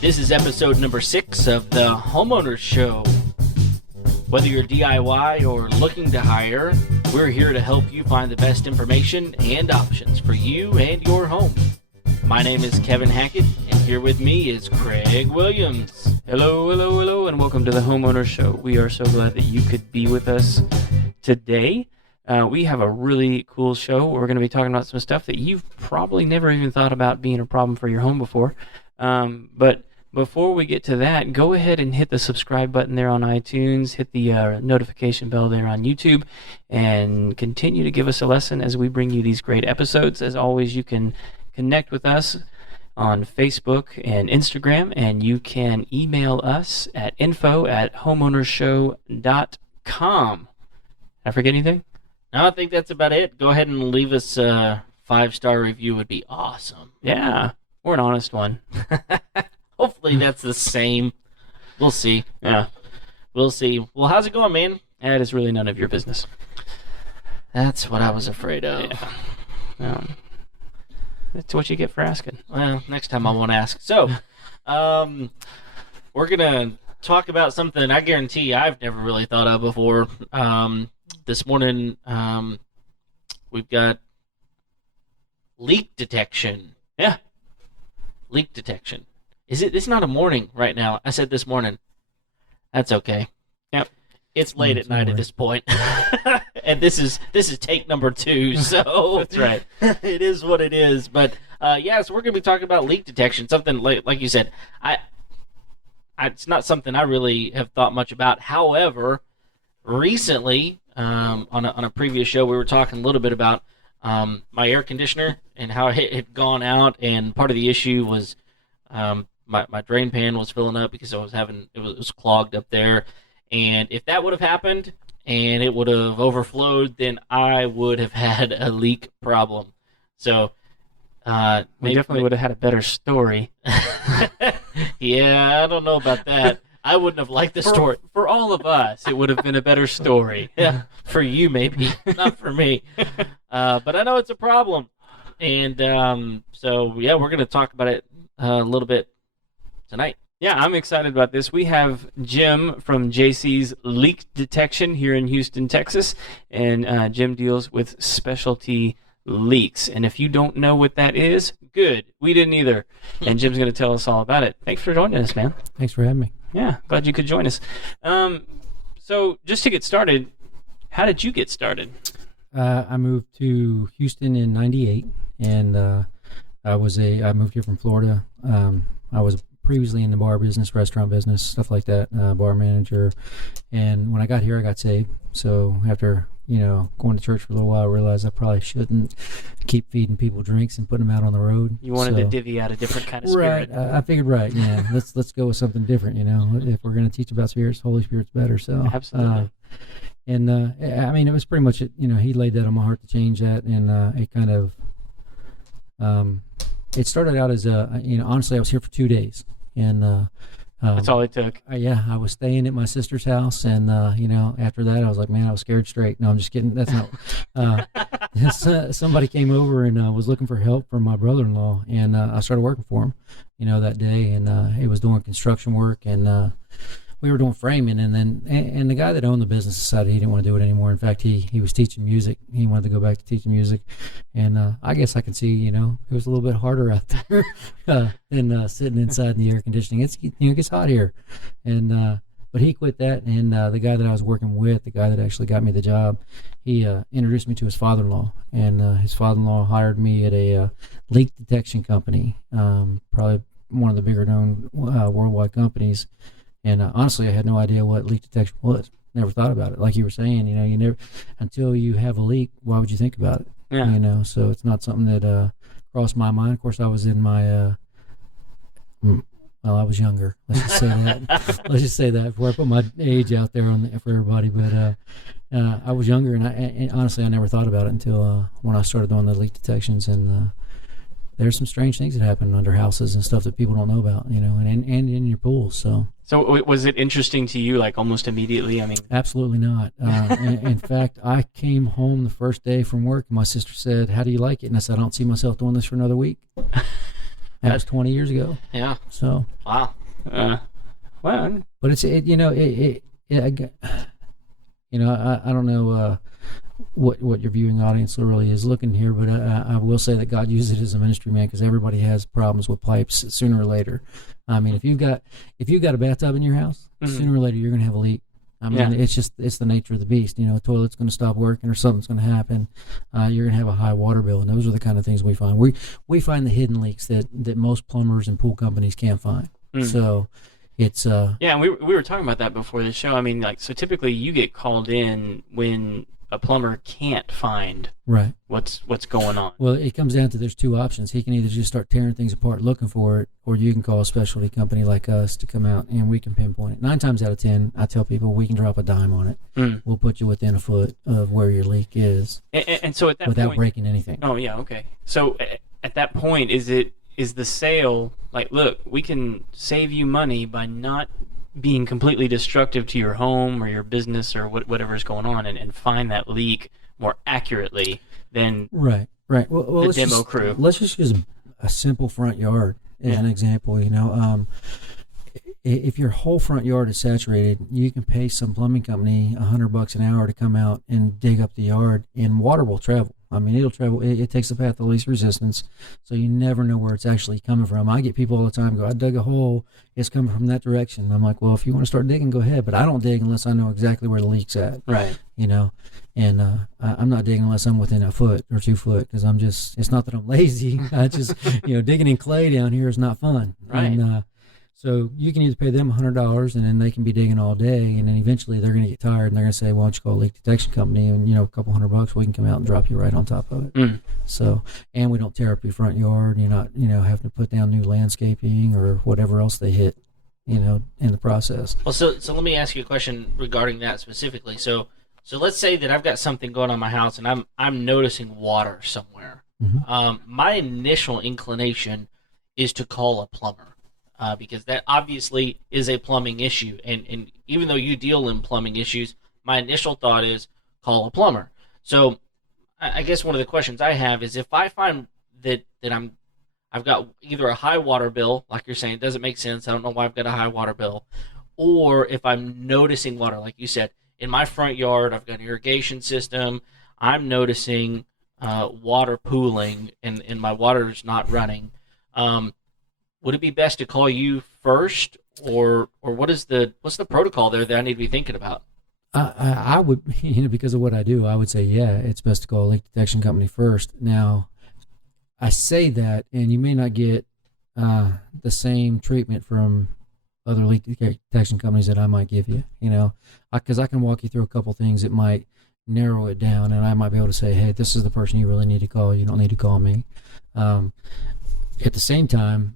This is episode number 6 of the Homeowners Show. Whether you're DIY or looking to hire, we're here to help you find the best information and options for you and your home. My name is Kevin Hackett, and here with me is Craig Williams. Hello, and welcome to the Homeowners Show. We are so glad that you could be with us today. We have a really cool show. We're going to be talking about some stuff that you've probably never even thought about being a problem for your home before. But before we get to that, go ahead and hit the subscribe button there on iTunes, hit the notification bell there on YouTube, and continue to give us a lesson as we bring you these great episodes. As always, you can connect with us on Facebook and Instagram, and you can email us at info@homeownershow.com. Did I forget anything? No, I think that's about it. Go ahead and leave us a 5-star review. Would be awesome. Yeah, or an honest one. Hopefully that's the same. We'll see. Yeah. We'll see. Well, how's it going, man? That is really none of your business. That's what I was afraid of. Yeah. That's what you get for asking. Well, next time I won't ask. So, we're going to talk about something I guarantee I've never really thought of before. This morning, we've got leak detection. Yeah. Leak detection. It's not a morning right now. I said this morning. That's okay. Yep. It's late at night at this point. And this is take number 2, so that's right. It is what it is. But so we're gonna be talking about leak detection. Something like you said, it's not something I really have thought much about. However, recently, on a previous show, we were talking a little bit about my air conditioner and how it had gone out, and part of the issue was my drain pan was filling up because it was clogged up there, and if that would have happened and it would have overflowed, then I would have had a leak problem. So we definitely would have had a better story. Yeah, I don't know about that. I wouldn't have liked the story. For all of us, it would have been a better story. Yeah, for you maybe, not for me. But I know it's a problem. And we're going to talk about it a little bit tonight. Yeah, I'm excited about this. We have Jim from JC's Leak Detection here in Houston, Texas. And Jim deals with specialty leaks. And if you don't know what that is, good. We didn't either. And Jim's going to tell us all about it. Thanks for joining us, man. Thanks for having me. Yeah, glad you could join us. So just to get started, how did you get started? I moved to Houston in '98, and I moved here from Florida. I was previously in the bar business, restaurant business, stuff like that, bar manager. And when I got here, I got saved. So after going to church for a little while, I realized I probably shouldn't keep feeding people drinks and putting them out on the road. You wanted to divvy out a different kind of spirit. Right. I figured, right, yeah, let's go with something different, If we're going to teach about spirits, Holy Spirit's better. So absolutely. It was pretty much it. He laid that on my heart to change that, and it kind of, it started out as honestly, I was here for 2 days, and that's all it took. I was staying at my sister's house, and after that, I was like, man, I was scared straight. No, I'm just kidding. That's not. Somebody came over and was looking for help from my brother-in-law, and I started working for him, that day, and he was doing construction work, and we were doing framing, and the guy that owned the business decided he didn't want to do it anymore. In fact, he was teaching music. He wanted to go back to teaching music, and I guess I could see, it was a little bit harder out there than sitting inside in the air conditioning. It gets hot here, and but he quit that, and the guy that I was working with, the guy that actually got me the job, he introduced me to his father-in-law, and his father-in-law hired me at a leak detection company, probably one of the bigger known worldwide companies. And honestly, I had no idea what leak detection was. Never thought about it. Like you were saying, you never, until you have a leak, why would you think about it? Yeah. So it's not something that crossed my mind. Of course, I was in my, I was younger. Let's just say that. Let's just say that before I put my age out there for everybody. But I was younger, and honestly, I never thought about it until when I started doing the leak detections. And there's some strange things that happen under houses and stuff that people don't know about, and in your pools. So was it interesting to you, like almost immediately? I mean, absolutely not. In fact, I came home the first day from work, and my sister said, "How do you like it?" And I said, "I don't see myself doing this for another week." That was 20 years ago. Yeah. So wow. Well, but I don't know what your viewing audience really is looking here, but I will say that God uses it as a ministry, man, because everybody has problems with pipes sooner or later. I mean, if you've got a bathtub in your house, sooner or later you're going to have a leak. I mean, it's the nature of the beast. A toilet's going to stop working or something's going to happen. You're going to have a high water bill, and those are the kind of things we find. We find the hidden leaks that most plumbers and pool companies can't find. So it's and we were talking about that before the show. I mean, like, so typically you get called in when a plumber can't find right what's going on. Well, it comes down to there's two options. He can either just start tearing things apart looking for it, or you can call a specialty company like us to come out and we can pinpoint it. 9 times out of 10, I tell people we can drop a dime on it. We'll put you within a foot of where your leak is, and so at that without point, breaking anything. Oh yeah, okay. So at that point, is the sale like, look, we can save you money by not being completely destructive to your home or your business or whatever's going on, and find that leak more accurately than right. Well, the demo crew. Let's just use a simple front yard as an example. If your whole front yard is saturated, you can pay some plumbing company $100 an hour to come out and dig up the yard, and water will travel. I mean, it'll travel. It takes the path of least resistance, so you never know where it's actually coming from. I get people all the time go, "I dug a hole. It's coming from that direction." And I'm like, "Well, if you want to start digging, go ahead. But I don't dig unless I know exactly where the leak's at." Right. And I'm not digging unless I'm within a foot or 2 foot, because it's not that I'm lazy. I just, digging in clay down here is not fun. Right. And, so you can either pay them $100 and then they can be digging all day, and then eventually they're going to get tired and they're going to say, "Why don't you call a leak detection company, and a couple $100 we can come out and drop you right on top of it." So, and we don't tear up your front yard. You're not having to put down new landscaping or whatever else they hit in the process. Well, so let me ask you a question regarding that specifically. So let's say that I've got something going on in my house and I'm noticing water somewhere. My initial inclination is to call a plumber. Because that obviously is a plumbing issue. And even though you deal in plumbing issues, my initial thought is call a plumber. So I guess one of the questions I have is, if I find that I've got either a high water bill, like you're saying, it doesn't make sense, I don't know why I've got a high water bill, or if I'm noticing water, like you said, in my front yard, I've got an irrigation system, I'm noticing water pooling and my water's not running, would it be best to call you first, or what's the protocol there that I need to be thinking about? I would, because of what I do, I would say, it's best to call a leak detection company first. Now, I say that, and you may not get the same treatment from other leak detection companies that I might give you, because I can walk you through a couple things that might narrow it down, and I might be able to say, "Hey, this is the person you really need to call. You don't need to call me." At the same time,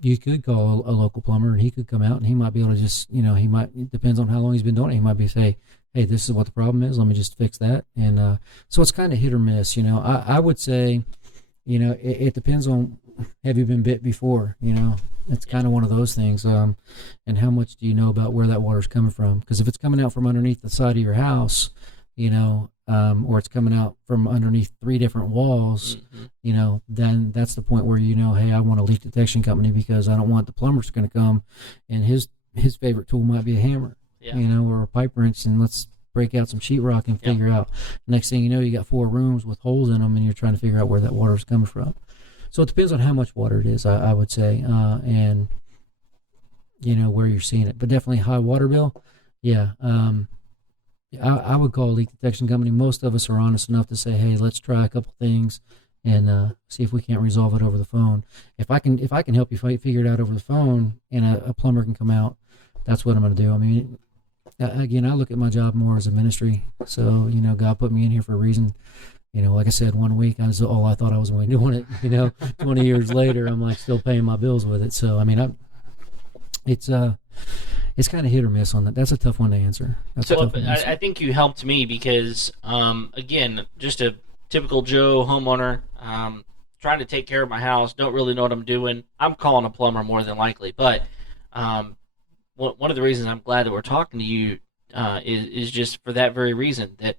you could call a local plumber, and he could come out, and he might be able to just, it depends on how long he's been doing it. He might be say, "Hey, this is what the problem is. Let me just fix that." And so it's kind of hit or miss. I would say, it depends on, have you been bit before? It's kind of one of those things. And how much do you know about where that water's coming from? Because if it's coming out from underneath the side of your house, or it's coming out from underneath 3 different walls, then that's the point where hey, I want a leak detection company, because I don't want the plumber's going to come and his favorite tool might be a hammer, or a pipe wrench, and let's break out some sheetrock and figure out. Next thing you know, you got 4 rooms with holes in them, and you're trying to figure out where that water's coming from. So it depends on how much water it is, I would say, and where you're seeing it. But definitely high water bill, I would call a leak detection company. Most of us are honest enough to say, "Hey, let's try a couple things and see if we can't resolve it over the phone." If I can help you figure it out over the phone, and a plumber can come out, that's what I'm going to do. I mean, again, I look at my job more as a ministry. So God put me in here for a reason. Like I said, 1 week, I thought I was going to doing it. 20 years later, I'm like still paying my bills with it. So I mean, it's kind of hit or miss on that. That's a tough one to answer. I think you helped me because, again, just a typical Joe homeowner, trying to take care of my house, don't really know what I'm doing, I'm calling a plumber more than likely. But one of the reasons I'm glad that we're talking to you is just for that very reason, that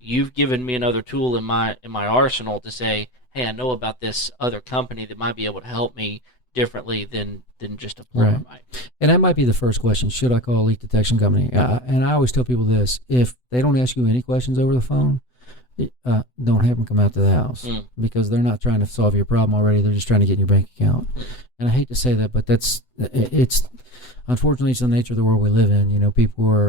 you've given me another tool in my arsenal to say, hey, I know about this other company that might be able to help me differently than just a plumber Right. might. And that might be the first question. Should I call a leak detection company? And I always tell people this. If they don't ask you any questions over the phone, don't have them come out to the house because they're not trying to solve your problem already. They're just trying to get in your bank account. And I hate to say that, but it's unfortunately, it's the nature of the world we live in. You know,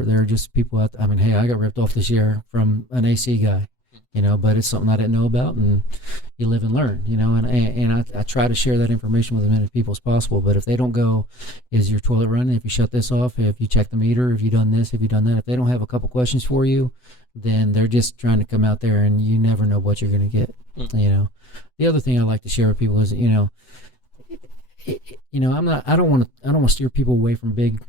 there are just people out there. I mean, hey, I got ripped off this year from an AC guy, you know, but it's something I didn't know about, and you live and learn, you know, and I try to share that information with as many people as possible. But if they don't go, is your toilet running? If you shut this off, if you check the meter, if you done this, if you done that, if they don't have a couple questions for you, then they're just trying to come out there, and you never know what you're going to get. You know, the other thing I like to share with people is, you know, I don't want to steer people away from big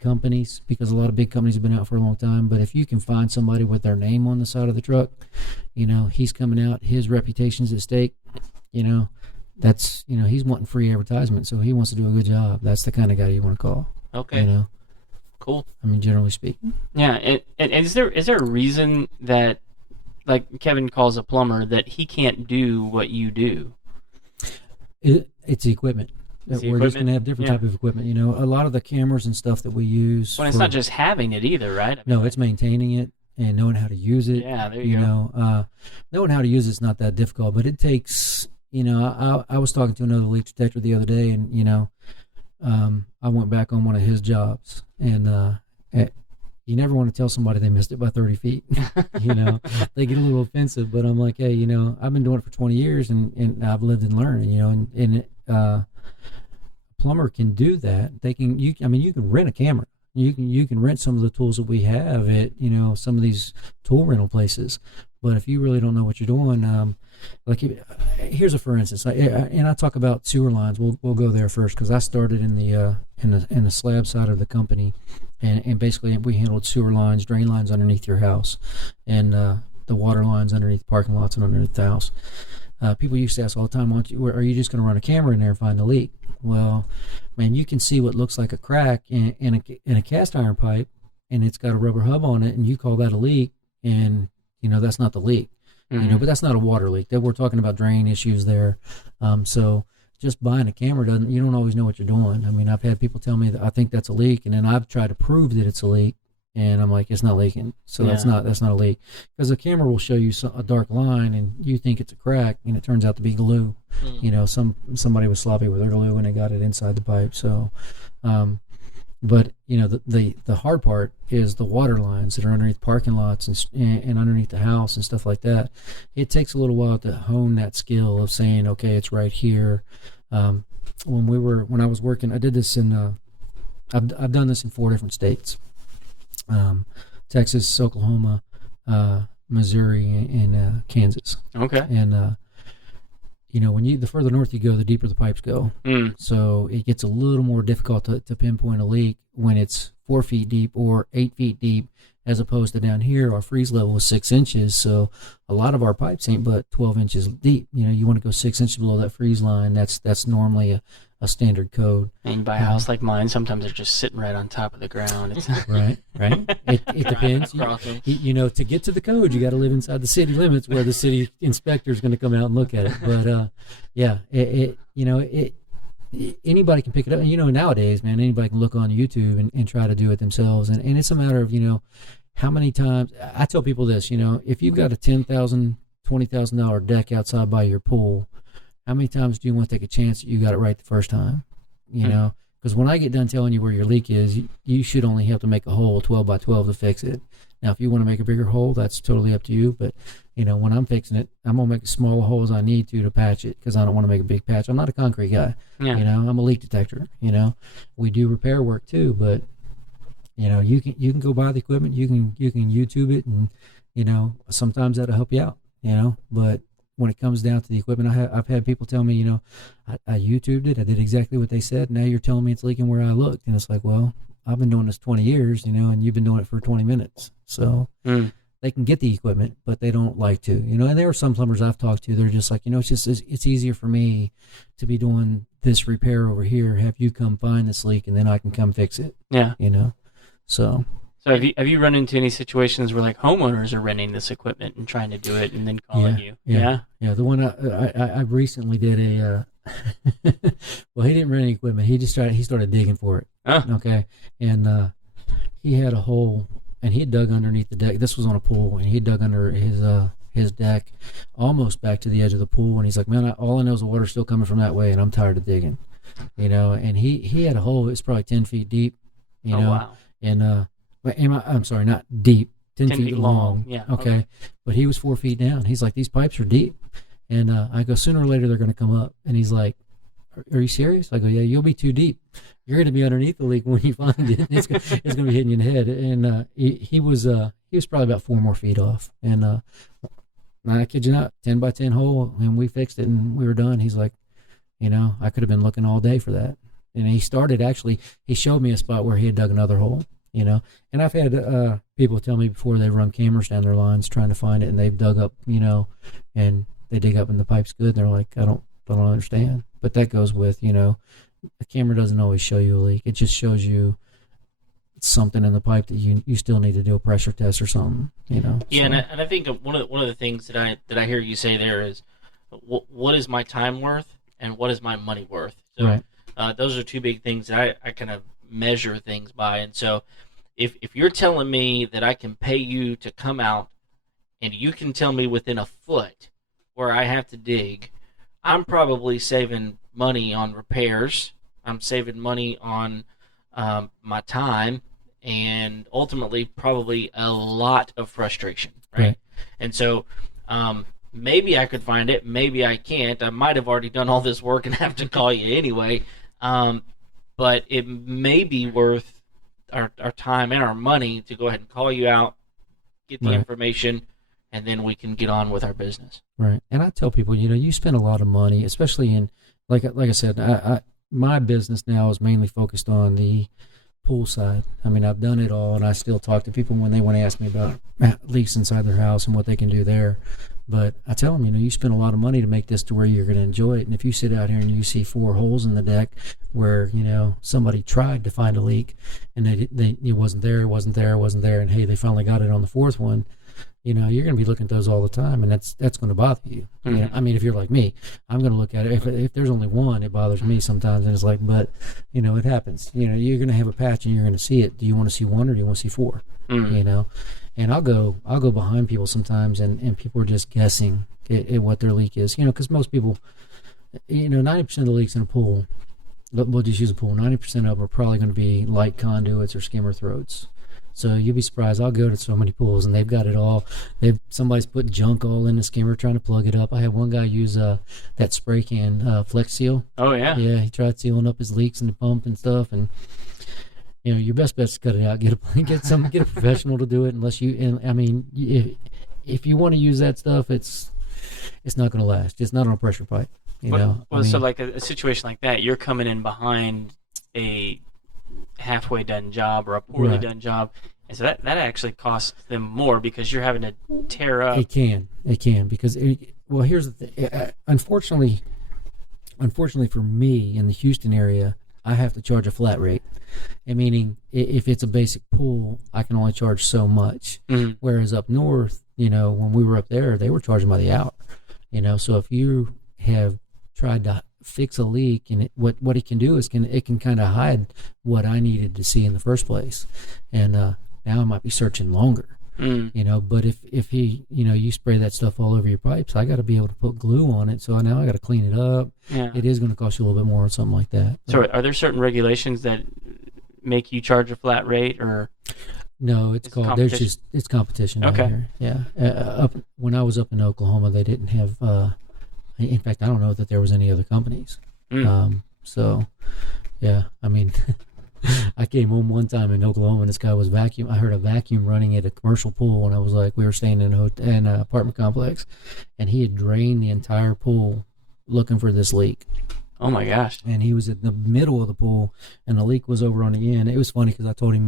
companies, because a lot of big companies have been out for a long time. But if you can find somebody with their name on the side of the truck, you know, he's coming out, his reputation's at stake, you know, that's, you know, he's wanting free advertisement, so he wants to do a good job. That's the kind of guy you want to call. Okay. You know, cool. I mean, generally speaking. Yeah, and is there a reason that, like Kevin calls a plumber, that he can't do what you do? It's the equipment. We're just going to have different Yeah. type of equipment. You know, a lot of the cameras and stuff that we use. Well, it's not just having it either, right? I mean, No, it's maintaining it and knowing how to use it. Yeah, there you go. know, knowing how to use it's not that difficult, but it takes, you know, I was talking to another leak detector the other day, and, you know, I went back on one of his jobs, and you never want to tell somebody they missed it by 30 feet. You know, they get a little offensive, but I'm like, hey, you know, I've been doing it for 20 years, and I've lived and learned, you know, and plumber can do that. They can, you can rent a camera. You can rent some of the tools that we have at, you know, some of these tool rental places. But if you really don't know what you're doing, like, here's a for instance, and I talk about sewer lines. We'll go there first, because I started in the slab side of the company, and basically we handled sewer lines, drain lines underneath your house, and the water lines underneath parking lots and underneath the house. People used to ask all the time, are you just going to run a camera in there and find a leak? Well, man, you can see what looks like a crack in a cast iron pipe, and it's got a rubber hub on it, and you call that a leak, and, you know, that's not the leak. You know, but that's not a water leak. That we're talking about drain issues there. So just buying a camera you don't always know what you're doing. I mean, I've had people tell me that I think that's a leak, and then I've tried to prove that it's a leak, and I'm like, it's not leaking. So that's not a leak, because the camera will show you a dark line, and you think it's a crack, and it turns out to be glue. You know, somebody was sloppy with their glue, and they got it inside the pipe. So, but, you know, the hard part is the water lines that are underneath parking lots and underneath the house and stuff like that. It takes a little while to hone that skill of saying, okay, it's right here. When I was working, I did this I've done this in 4 different states: Texas, Oklahoma, Missouri, and Kansas. Okay. And you know, the further north you go, the deeper the pipes go. So it gets a little more difficult to pinpoint a leak when it's 4 feet deep or 8 feet deep, as opposed to down here, our freeze level is 6 inches. So a lot of our pipes ain't but 12 inches deep. You know, you want to go 6 inches below that freeze line. That's normally a standard code. And you buy a house like mine, sometimes they're just sitting right on top of the ground. It's Right. It depends. You know, to get to the code, you got to live inside the city limits, where the city inspector is going to come out and look at it. But anybody can pick it up. And, you know, nowadays, man, anybody can look on YouTube and try to do it themselves. And it's a matter of, you know, how many times. I tell people this, you know, if you've got a $10,000, $20,000 deck outside by your pool, how many times do you want to take a chance that you got it right the first time? You know, because when I get done telling you where your leak is, you should only have to make a hole 12 by 12 to fix it. Now, if you want to make a bigger hole, that's totally up to you. But, you know, when I'm fixing it, I'm going to make as small a hole as I need to patch it, because I don't want to make a big patch. I'm not a concrete guy. Yeah. You know, I'm a leak detector. You know, we do repair work too, but, you know, you can go buy the equipment. You can YouTube it, and, you know, sometimes that'll help you out, you know. But when it comes down to the equipment, I've had people tell me, you know, I YouTubed it, I did exactly what they said. Now you're telling me it's leaking where I looked. And it's like, well, I've been doing this 20 years, you know, and you've been doing it for 20 minutes. So, you they can get the equipment, but they don't like to, and there are some plumbers I've talked to, they're just like, it's easier for me to be doing this repair over here, have you come find this leak and then I can come fix it. Yeah. So have you run into any situations where like homeowners are renting this equipment and trying to do it and then calling you? Yeah. The one I recently did a well, he didn't rent any equipment. He started digging for it. Okay. And he had a hole and he dug underneath the deck. This was on a pool, and he dug under his deck almost back to the edge of the pool, and he's like, man, all I know is the water's still coming from that way and I'm tired of digging. And he had a hole, it's probably 10 feet deep, wow. And I'm sorry, not deep, 10 feet long. Yeah. Okay. But he was 4 feet down. He's like, these pipes are deep. And I go, sooner or later they're going to come up. And he's like, are you serious? I go, yeah, you'll be too deep. You're going to be underneath the leak when you find it. It's going to be hitting you in the head. And he was probably about 4 more feet off. And I kid you not, 10 by 10 hole, and we fixed it and we were done. He's like, I could have been looking all day for that. And he showed me a spot where he had dug another hole. And I've had people tell me before they run cameras down their lines trying to find it, and they've dug up, and they dig up and the pipe's good. And they're like, I don't understand. But that goes with, the camera doesn't always show you a leak. It just shows you something in the pipe that you still need to do a pressure test or something. Yeah, so. and I think one of the things that I hear you say there is, what is my time worth and what is my money worth? So right. Those are two big things that I kind of measure things by. And so if you're telling me that I can pay you to come out and you can tell me within a foot where I have to dig, I'm probably saving money on repairs. I'm saving money on my time, and ultimately probably a lot of frustration, right? And so maybe I could find it, maybe I can't. I might have already done all this work and have to call you anyway. But it may be worth our time and our money to go ahead and call you out, get the information, and then we can get on with our business. Right. And I tell people, you spend a lot of money, especially in, like I said, my business now is mainly focused on the pool side. I mean, I've done it all, and I still talk to people when they want to ask me about leaks inside their house and what they can do there. But I tell them, you spend a lot of money to make this to where you're going to enjoy it. And if you sit out here and you see 4 holes in the deck where, somebody tried to find a leak and it wasn't there, and hey, they finally got it on the 4th one, you're going to be looking at those all the time, and that's going to bother you. Mm-hmm. I mean, if you're like me, I'm going to look at it. If there's only one, it bothers me sometimes, and it's like, but it happens. You're going to have a patch, and you're going to see it. Do you want to see 1 or do you want to see 4? Mm-hmm. And I'll go behind people sometimes, and people are just guessing at what their leak is. Because most people, 90% of the leaks in a pool, we'll just use a pool. 90% of them are probably going to be light conduits or skimmer throats. So you'll be surprised. I'll go to so many pools and they've got it all. Somebody's put junk all in the skimmer trying to plug it up. I had one guy use that spray can Flex Seal. Oh yeah. Yeah, he tried sealing up his leaks in the pump and stuff. And your best bet is to cut it out. Get a professional to do it. Unless you, and I mean, if you want to use that stuff, it's not going to last. It's not on a pressure pipe. So like a situation like that, you're coming in behind a halfway done job or a poorly done job, and so that actually costs them more because you're having to tear up. It can because here's the thing. Unfortunately for me in the Houston area, I have to charge a flat rate. And meaning if it's a basic pool, I can only charge so much. Mm-hmm. Whereas up north, when we were up there, they were charging by the hour. So if you have tried to fix a leak, and what it can do is it can kind of hide what I needed to see in the first place, and now I might be searching longer. But if you spray that stuff all over your pipes, I got to be able to put glue on it, so now I got to clean it up. It is going to cost you a little bit more or something like that. So are there certain regulations that make you charge a flat rate, or no? It's called it's competition. Okay. Yeah. When I was up in Oklahoma, they didn't have. In fact, I don't know that there was any other companies. So, yeah, I mean, I came home one time in Oklahoma and this guy was I heard a vacuum running at a commercial pool, and I was like, we were staying in an apartment complex, and he had drained the entire pool looking for this leak. Oh my gosh. And he was in the middle of the pool, and the leak was over on the end. It was funny because I told him,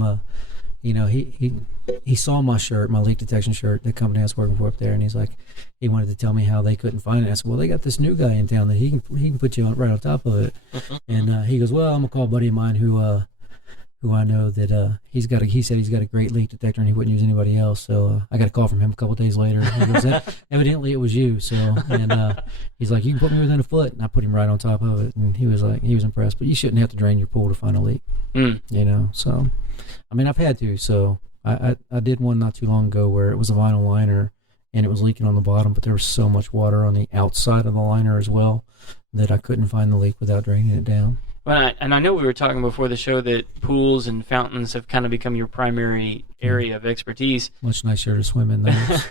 he saw my shirt, my leak detection shirt, the company I was working for up there, and he's like, he wanted to tell me how they couldn't find it. I said, well, they got this new guy in town that he can put you right on top of it. And he goes, well, I'm gonna call a buddy of mine who I know that he said he's got a great leak detector and he wouldn't use anybody else. So I got a call from him a couple of days later. He goes, evidently it was you. So, and he's like, you can put me within a foot, and I put him right on top of it. And he was impressed. But you shouldn't have to drain your pool to find a leak. So, I mean, I've had to. So I did one not too long ago where it was a vinyl liner and it was leaking on the bottom, but there was so much water on the outside of the liner as well that I couldn't find the leak without draining it down. Well, and I know we were talking before the show that pools and fountains have kind of become your primary area of expertise. Much nicer to swim in those.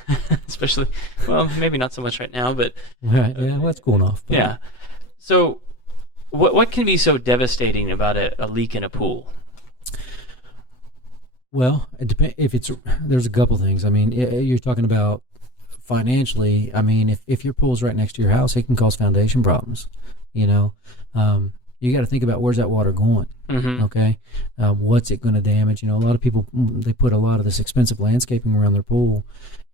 Especially, well, maybe not so much right now, but... Right, yeah, well, that's cooling off. But, yeah. So, what can be so devastating about a leak in a pool? Well, it depends. There's a couple things. I mean, you're talking about financially. I mean, if your pool's right next to your house, it can cause foundation problems, you got to think about where's that water going, okay? What's it going to damage? A lot of people, they put a lot of this expensive landscaping around their pool,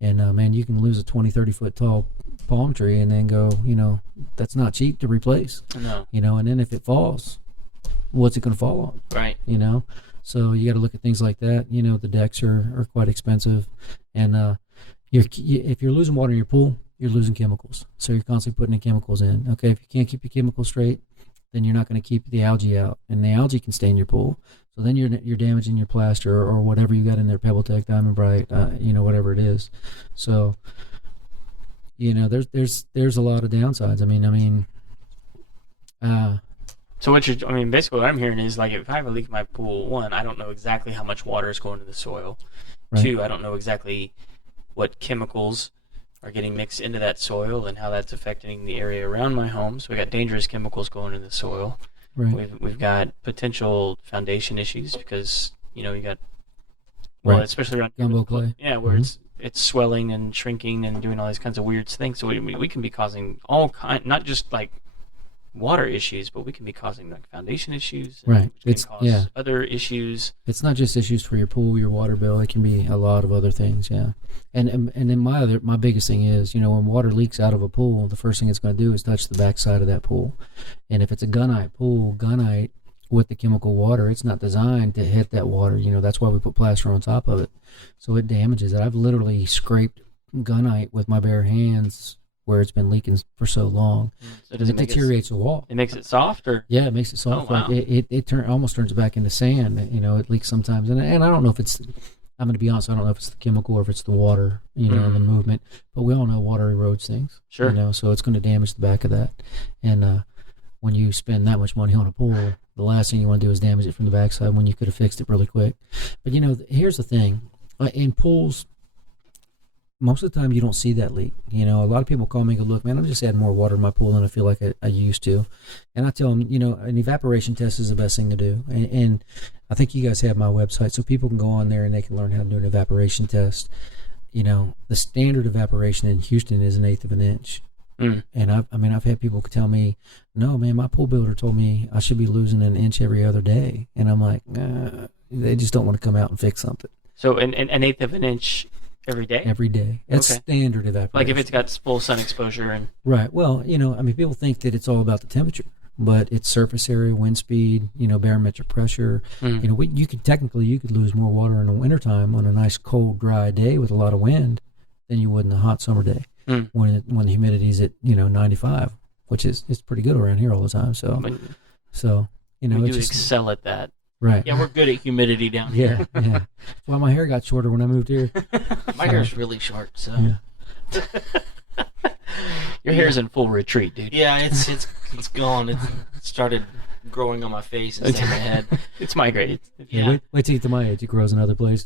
and, man, you can lose a 20, 30-foot tall palm tree and then go, that's not cheap to replace. No. And then if it falls, what's it going to fall on? Right. So you got to look at things like that. The decks are quite expensive, and if you're losing water in your pool, you're losing chemicals. So you're constantly putting in chemicals in, okay? If you can't keep your chemicals straight, then you're not going to keep the algae out, and the algae can stain your pool. So then you're damaging your plaster or whatever you got in there, PebbleTech, Diamond Bright, whatever it is. So, there's a lot of downsides. So basically what I'm hearing is, like, if I have a leak in my pool, one, I don't know exactly how much water is going to the soil. Right. Two, I don't know exactly what chemicals are getting mixed into that soil and how that's affecting the area around my home. So we got dangerous chemicals going into the soil. Right. We've got potential foundation issues because you got especially around gumbo clay. Yeah, where it's swelling and shrinking and doing all these kinds of weird things. So we can be causing all not just like water issues, but we can be causing like foundation issues. Right. It's cause other issues. It's not just issues for your pool, your water bill. It can be a lot of other things. Yeah. And then my biggest thing is, when water leaks out of a pool, the first thing it's going to do is touch the backside of that pool. And if it's a gunite pool, gunite with the chemical water, it's not designed to hit that water. That's why we put plaster on top of it. So it damages it. I've literally scraped gunite with my bare hands where it's been leaking for so long. So it deteriorates the wall. It makes it soft, or? Yeah, it makes it soft. Oh, wow. It almost turns it back into sand. It leaks sometimes. And I don't know if it's, I'm going to be honest, I don't know if it's the chemical or if it's the water, and the movement. But we all know water erodes things. Sure. So it's going to damage the back of that. And when you spend that much money on a pool, the last thing you want to do is damage it from the backside when you could have fixed it really quick. But, here's the thing. In pools, most of the time you don't see that leak. A lot of people call me and go, look, man, I'm just adding more water in my pool than I feel like I used to. And I tell them, an evaporation test is the best thing to do. And I think you guys have my website, so people can go on there and they can learn how to do an evaporation test. The standard evaporation in Houston is 1/8 of an inch. And I've had people tell me, no, man, my pool builder told me I should be losing an inch every other day. And I'm like, they just don't want to come out and fix something. So an 1/8 of an inch every day? Every day. That's standard evaporation. Like if it's got full sun exposure and... Right. Well, people think that it's all about the temperature, but it's surface area, wind speed, barometric pressure. You could lose more water in the wintertime on a nice cold, dry day with a lot of wind than you would in a hot summer day when the humidity's at, 95, which is pretty good around here all the time. So we do excel at that. Right. Yeah, we're good at humidity down here. Yeah. Well, my hair got shorter when I moved here. My hair's really short, so. Yeah. Your hair's in full retreat, dude. Yeah, it's gone. It started growing on my face instead of my head. It's migrated. Yeah. Wait till you get to my age. It grows in other places.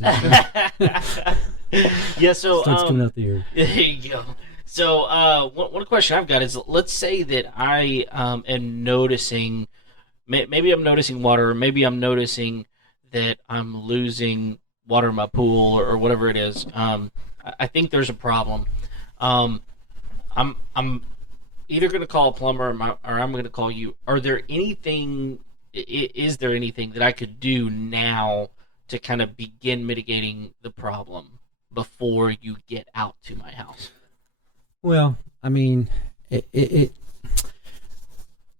Yeah, so starts coming out the ear. There you go. So one question I've got is, let's say that I am noticing. Maybe I'm noticing water, or maybe I'm noticing that I'm losing water in my pool or whatever it is. I think there's a problem. I'm either going to call a plumber or I'm going to call you. Is there anything that I could do now to kind of begin mitigating the problem before you get out to my house? Well, I mean, the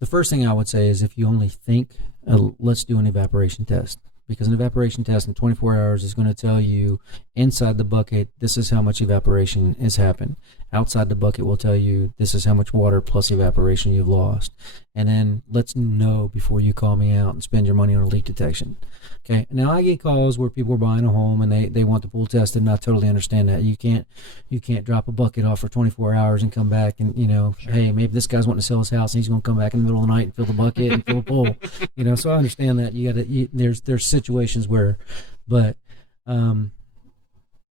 first thing I would say is if you only think, let's do an evaporation test. Because an evaporation test in 24 hours is going to tell you inside the bucket, this is how much evaporation has happened. Outside the bucket will tell you this is how much water plus evaporation you've lost. And then let's know before you call me out and spend your money on a leak detection. Okay. Now I get calls where people are buying a home and they want the pool tested, and I totally understand that. You can't drop a bucket off for 24 hours and come back and, Sure. Hey, maybe this guy's wanting to sell his house and he's going to come back in the middle of the night and fill the bucket and fill the pool. So I understand that there's situations where, but,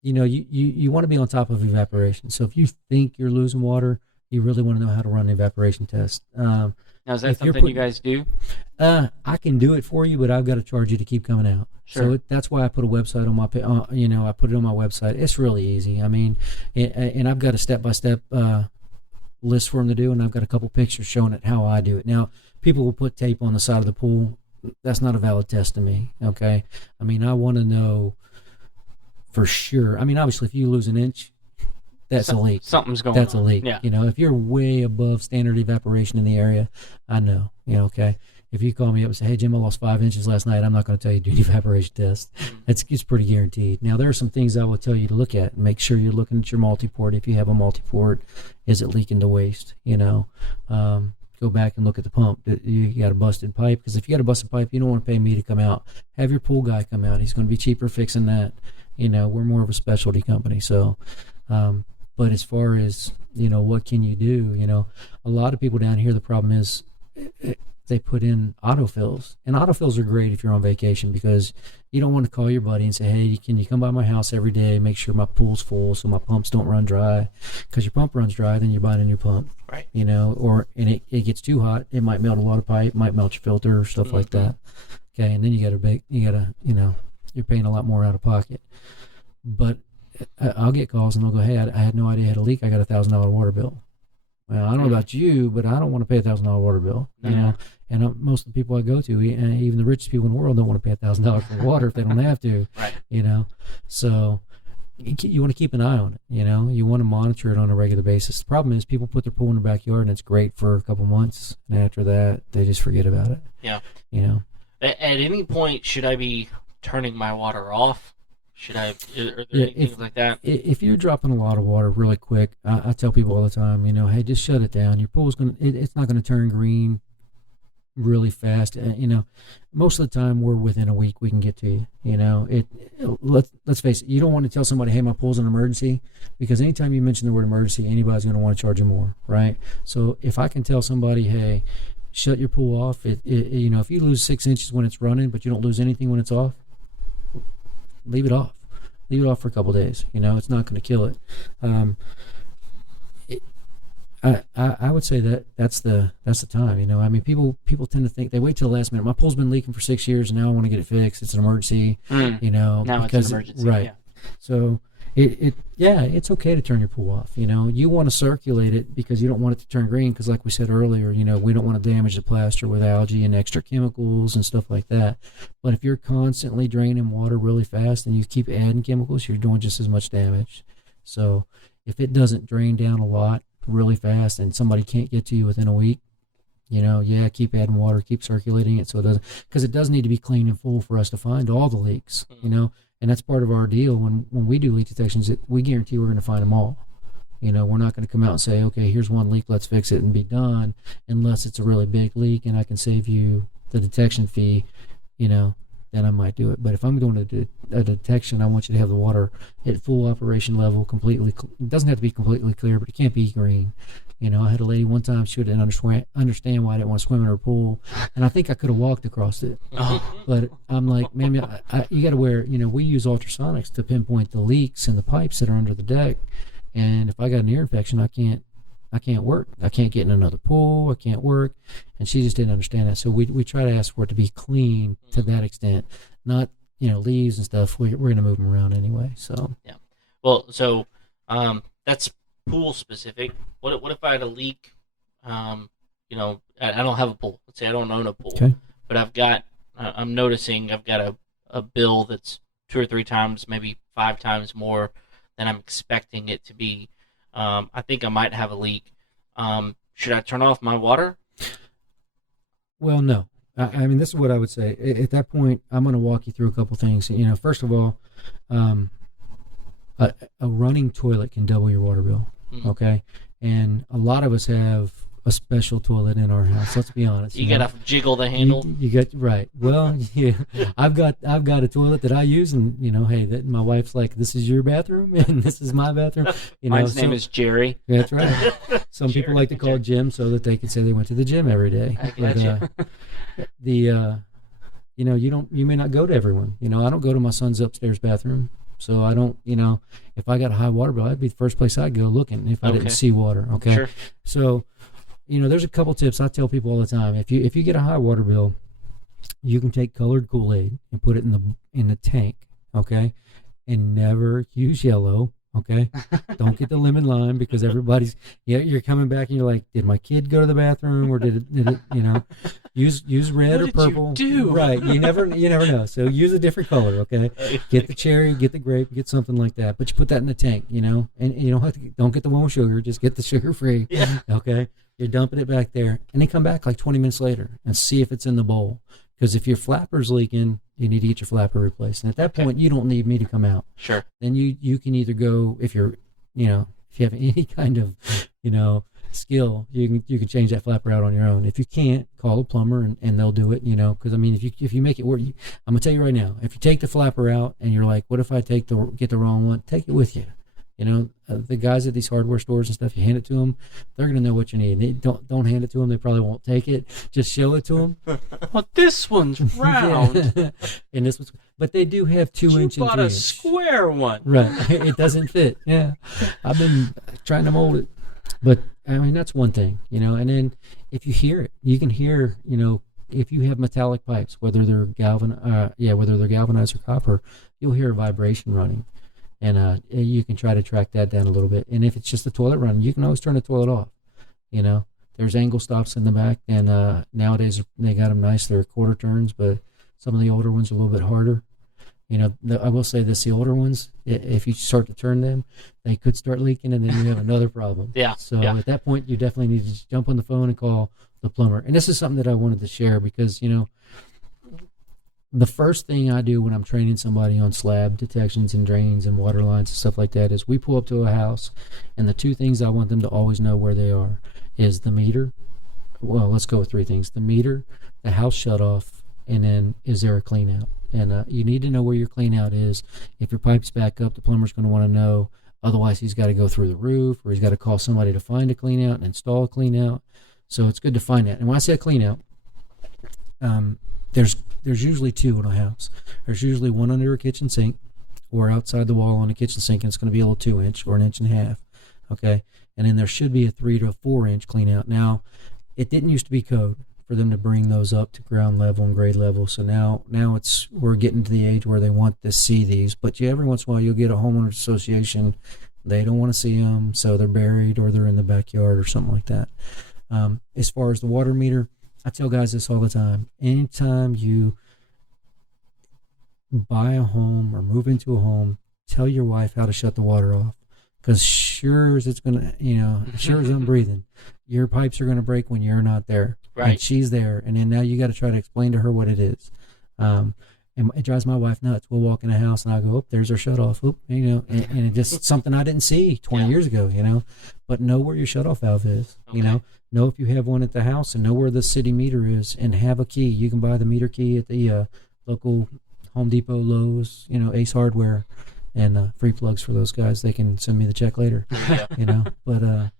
you want to be on top of evaporation. So if you think you're losing water, you really want to know how to run an evaporation test. Now, is that something you guys do? I can do it for you, but I've got to charge you to keep coming out. Sure. So that's why I put a website on my, I put it on my website. It's really easy. I mean, and I've got a step-by-step list for them to do, and I've got a couple pictures showing it how I do it. Now, people will put tape on the side of the pool. That's not a valid test to me, okay? I mean, I want to know for sure. I mean, obviously, if you lose an inch, that's a leak. Something's going That's on. a leak. Yeah. If you're way above standard evaporation in the area, I know, okay? If you call me up and say, hey, Jim, I lost 5 inches last night, I'm not going to tell you to do an evaporation test. It's pretty guaranteed. Now, there are some things I will tell you to look at. Make sure you're looking at your multi-port. If you have a multi-port, is it leaking to waste? Go back and look at the pump. You got a busted pipe, because if you got a busted pipe, you don't want to pay me to come out. Have your pool guy come out. He's going to be cheaper fixing that. We're more of a specialty company. So, but as far as, what can you do? A lot of people down here, the problem is they put in autofills. And autofills are great if you're on vacation, because you don't want to call your buddy and say, hey, can you come by my house every day, make sure my pool's full so my pumps don't run dry. Because your pump runs dry, then you're buying a new pump. Right. And it gets too hot, it might melt a lot of pipe, might melt your filter, stuff like that. Okay, and then you're paying a lot more out of pocket. But I'll get calls and they'll go, hey, I had no idea I had a leak. I got $1,000 water bill. Well, I don't know about you, but I don't want to pay $1,000 water bill. And most of the people I go to, even the richest people in the world, don't want to pay $1,000 for water if they don't have to. Right. So you want to keep an eye on it. You want to monitor it on a regular basis. The problem is people put their pool in their backyard and it's great for a couple months, and after that they just forget about it. Yeah. At any point, should I be turning my water off? Are there any things like that? If you're dropping a lot of water really quick, I tell people all the time, hey, just shut it down. Your pool's it's not going to turn green really fast. Most of the time we're within a week we can get to you. Let's face it, you don't want to tell somebody, hey, my pool's an emergency, because anytime you mention the word emergency, anybody's going to want to charge you more, right? So if I can tell somebody, hey, shut your pool off, if you lose 6 inches when it's running, but you don't lose anything when it's off, leave it off. Leave it off for a couple of days. It's not going to kill it. I would say that's the time. I mean, people tend to think, they wait till the last minute. My pool's been leaking for 6 years, and now I want to get it fixed. It's an emergency. Now because, it's an emergency, right? Yeah. So it's okay to turn your pool off. You want to circulate it because you don't want it to turn green, because like we said earlier, we don't want to damage the plaster with algae and extra chemicals and stuff like that. But if you're constantly draining water really fast and you keep adding chemicals, you're doing just as much damage. So if it doesn't drain down a lot really fast and somebody can't get to you within a week, keep adding water, keep circulating it, so it doesn't, because it does need to be clean and full for us to find all the leaks. And that's part of our deal. When we do leak detections, we guarantee we're going to find them all. We're not going to come out and say, okay, here's one leak, let's fix it and be done, unless it's a really big leak and I can save you the detection fee, then I might do it. But if I'm doing a detection, I want you to have the water at full operation level, completely. It doesn't have to be completely clear, but it can't be green. I had a lady one time, she didn't understand why I didn't want to swim in her pool, and I think I could have walked across it. But I'm like, man, you got to wear, we use ultrasonics to pinpoint the leaks in the pipes that are under the deck, and if I got an ear infection, I can't work. I can't get in another pool. I can't work. And she just didn't understand that. So we try to ask for it to be clean to that extent, not, leaves and stuff. We're going to move them around anyway. So, yeah. Well, so that's pool specific. What if I had a leak? I don't have a pool. Let's say I don't own a pool. Okay. But I'm noticing I've got a bill that's 2 or 3 times, maybe 5 times more than I'm expecting it to be. I think I might have a leak. Should I turn off my water? Well, no. I mean, this is what I would say. At that point, I'm going to walk you through a couple things. You know, first of all, a running toilet can double your water bill. Okay, and a lot of us have a special toilet in our house. Let's be honest. You gotta jiggle the handle. You got right. Well, yeah, I've got a toilet that I use, and hey, my wife's like, "This is your bathroom, and this is my bathroom." Mine's name is Jerry. That's right. Some people like to call it Jim so that they can say they went to the gym every day. I gotcha. You may not go to everyone. I don't go to my son's upstairs bathroom. So I don't, if I got a high water bill, that'd be the first place I'd go looking if I didn't see water. Okay. Sure. So, there's a couple tips I tell people all the time. If you get a high water bill, you can take colored Kool-Aid and put it in the tank. Okay. And never use yellow. Okay. Don't get the lemon lime because you're coming back and you're like, did my kid go to the bathroom or did it, use red or purple. What did you do? Right. You never know. So use a different color. Okay. Get the cherry, get the grape, get something like that. But you put that in the tank, and you don't get the one with sugar. Just get the sugar free. Yeah. Okay. You're dumping it back there and then come back like 20 minutes later and see if it's in the bowl. Because if your flapper's leaking, you need to get your flapper replaced. And at that point, you don't need me to come out. Sure. Then you can either go, if you're, if you have any kind of, skill, you can change that flapper out on your own. If you can't, call a plumber and they'll do it, because I mean, if you make it work, I'm going to tell you right now, if you take the flapper out and you're like, what if I get the wrong one? Take it with you. The guys at these hardware stores and stuff, you hand it to them, they're going to know what you need. They don't hand it to them. They probably won't take it. Just show it to them. Well, this one's round. And this one's, but they do have 2 inch and 3 inch. You bought a square one. Right. It doesn't fit. Yeah. I've been trying to mold it. But, I mean, that's one thing, and then if you hear it, you can hear, if you have metallic pipes, whether they're galvanized or copper, you'll hear a vibration running. And you can try to track that down a little bit. And if it's just the toilet running, you can always turn the toilet off. There's angle stops in the back, and nowadays they got them nice. They're quarter turns, but some of the older ones are a little bit harder. I will say this: the older ones, if you start to turn them, they could start leaking, and then you have another problem. Yeah. So at that point, you definitely need to just jump on the phone and call the plumber. And this is something that I wanted to share because the first thing I do when I'm training somebody on slab detections and drains and water lines and stuff like that is we pull up to a house, and the 2 things I want them to always know where they are is the meter. Well, let's go with 3 things: the meter, the house shut off, and then is there a clean out? And you need to know where your clean out is. If your pipe's back up, the plumber's going to want to know. Otherwise, he's got to go through the roof, or he's got to call somebody to find a clean out and install a clean out. So it's good to find that. And when I say a clean out, there's usually 2 in a house. There's usually one under a kitchen sink or outside the wall on a kitchen sink, and it's going to be a little 2 inch or 1.5 inches. Okay. And then there should be a 3 to 4 inch clean out. Now, it didn't used to be code for them to bring those up to ground level and grade level. So now we're getting to the age where they want to see these. But every once in a while you'll get a homeowners association. They don't want to see them, so they're buried or they're in the backyard or something like that. As far as the water meter, I tell guys this all the time. Anytime you buy a home or move into a home, tell your wife how to shut the water off. Because sure as I'm breathing, your pipes are going to break when you're not there. Right. And she's there. And then now you got to try to explain to her what it is. And it drives my wife nuts. We'll walk in a house and I go, there's our shut off. And it just something I didn't see 20 years ago, But know where your shut off valve is, Okay. Know if you have one at the house and know where the city meter is and have a key. You can buy the meter key at the local Home Depot, Lowe's, Ace Hardware, and free plugs for those guys. They can send me the check later, But,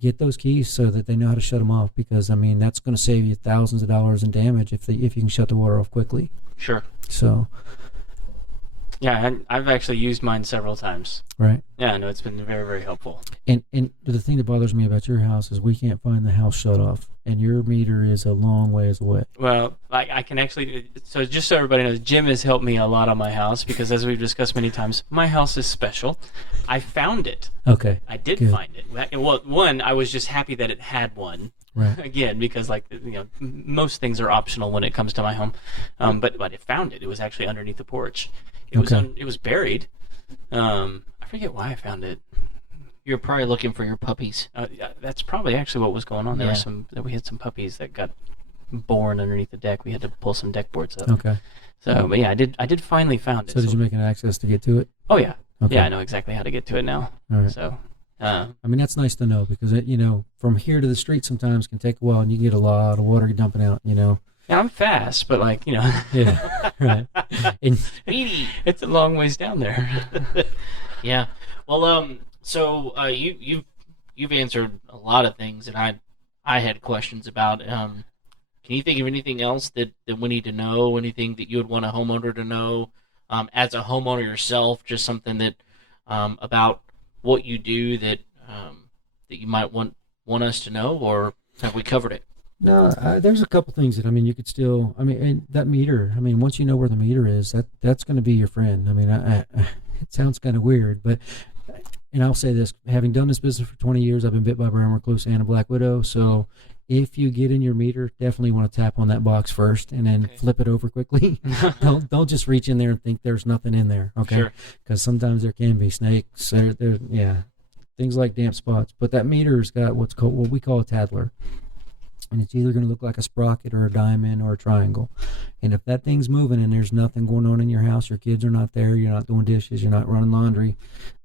get those keys so that they know how to shut them off because, I mean, that's going to save you thousands of dollars in damage if you can shut the water off quickly. Sure. So. Yeah, I've actually used mine several times. Right. Yeah, no, it's been very, very helpful. And the thing that bothers me about your house is we can't find the house shut off, and your meter is a long ways away. Well, I can actually, so just so everybody knows, Jim has helped me a lot on my house because as we've discussed many times, my house is special. I found it. Okay. I did find it. Well, one, I was just happy that it had one. Right. Again, because most things are optional when it comes to my home. But I found it. It was actually underneath the porch. It was buried. I forget why I found it. You're probably looking for your puppies. Yeah, that's probably actually what was going on. Yeah. We had some puppies that got born underneath the deck. We had to pull some deck boards up. Okay. So, but yeah, I did finally found it. So did you make an access to get to it? Oh yeah. Okay. Yeah, I know exactly how to get to it now. All right. So, I mean, that's nice to know because, from here to the street sometimes can take a while and you get a lot of water dumping out, Yeah, I'm fast, but Yeah, right. And, it's a long ways down there. Yeah. Well, so you've answered a lot of things that I had questions about. Can you think of anything else that we need to know? Anything that you would want a homeowner to know as a homeowner yourself? Just something that about what you do that you might want us to know, or have we covered it? no, there's a couple things that, you could still, and that meter, once you know where the meter is, that's going to be your friend. It sounds kind of weird, but, and I'll say this, having done this business for 20 years, I've been bit by a brown recluse and a black widow, so if you get in your meter, definitely want to tap on that box first and then flip it over quickly. Don't just reach in there and think there's nothing in there, okay? Sure. Because sometimes there can be snakes, things like damp spots. But that meter's got what we call a tattler. And it's either going to look like a sprocket or a diamond or a triangle. And if that thing's moving and there's nothing going on in your house, your kids are not there, you're not doing dishes, you're not running laundry,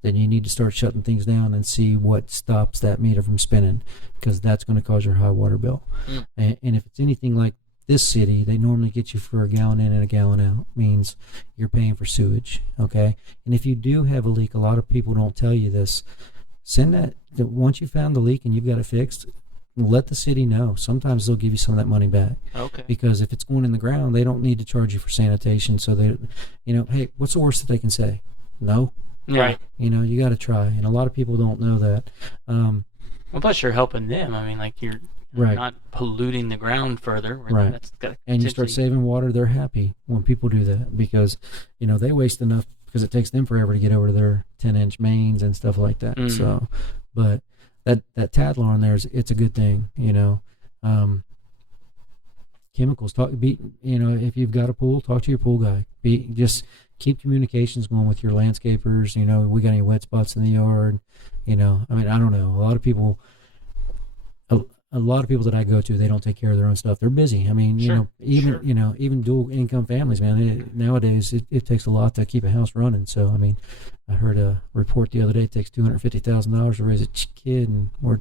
then you need to start shutting things down and see what stops that meter from spinning, because that's going to cause your high water bill. And if it's anything like this city, they normally get you for a gallon in and a gallon out. Means you're paying for sewage, okay? And if you do have a leak, a lot of people don't tell you this. Send that once you found the leak and you've got it fixed, let the city know. Sometimes they'll give you some of that money back. Okay. Because if it's going in the ground, they don't need to charge you for sanitation. So they, hey, what's the worst that they can say? No. Yeah. Right. You got to try. And a lot of people don't know that. Well, plus you're helping them. You're Right. not polluting the ground further. Right. That's gotta And you start saving water, they're happy when people do that because, they waste enough because it takes them forever to get over to their 10-inch mains and stuff like that. Mm. So, but that tattler on there it's a good thing, chemicals, if you've got a pool, talk to your pool guy. Just keep communications going with your landscapers. We got any wet spots in the yard, I don't know. A lot of people that I go to, they don't take care of their own stuff. They're busy. Even dual income families, man, nowadays it takes a lot to keep a house running. So, I heard a report the other day, it takes $250,000 to raise a kid, and we're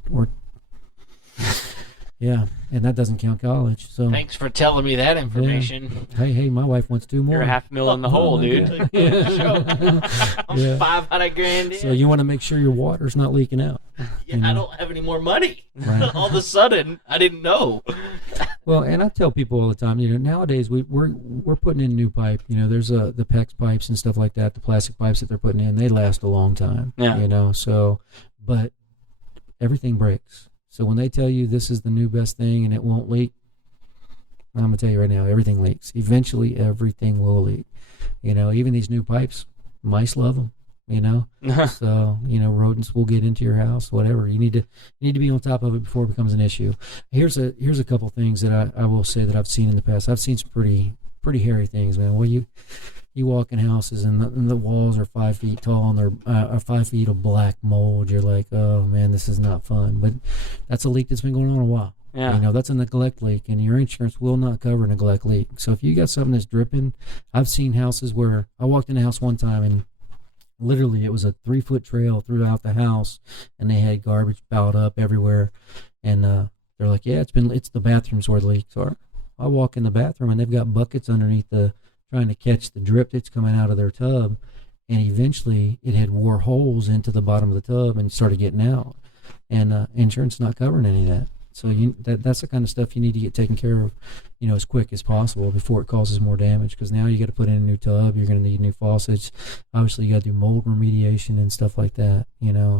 yeah, and that doesn't count college. So Thanks for telling me that information. Yeah. Hey, my wife wants 2 more. You're $500,000 in the hole, dude. I'm $500,000 in. So you want to make sure your water's not leaking out. Yeah, I don't have any more money. Right. All of a sudden, I didn't know. Well, and I tell people all the time, nowadays we're putting in new pipe. There's the PEX pipes and stuff like that, the plastic pipes that they're putting in, they last a long time. Yeah. So, but everything breaks. So when they tell you this is the new best thing and it won't leak, I'm gonna tell you right now, everything leaks. Eventually, everything will leak. Even these new pipes, mice love them. So rodents will get into your house, whatever. You need to be on top of it before it becomes an issue. Here's a couple things that I will say that I've seen in the past. I've seen some pretty hairy things, man. Well, you walk in houses and the walls are 5 feet tall and they're 5 feet of black mold. You're like, oh man, this is not fun. But that's a leak that's been going on a while. Yeah. That's a neglect leak, and your insurance will not cover a neglect leak. So if you got something that's dripping, I've seen houses where I walked in a house one time and literally it was a 3-foot trail throughout the house, and they had garbage piled up everywhere. And they're like, yeah, it's the bathrooms where the leaks are. I walk in the bathroom and they've got buckets underneath trying to catch the drip that's coming out of their tub, and eventually it had wore holes into the bottom of the tub and started getting out, and insurance not covering any of that. So that's the kind of stuff you need to get taken care of, as quick as possible before it causes more damage, because now you got to put in a new tub, you're going to need new faucets, obviously you got to do mold remediation and stuff like that.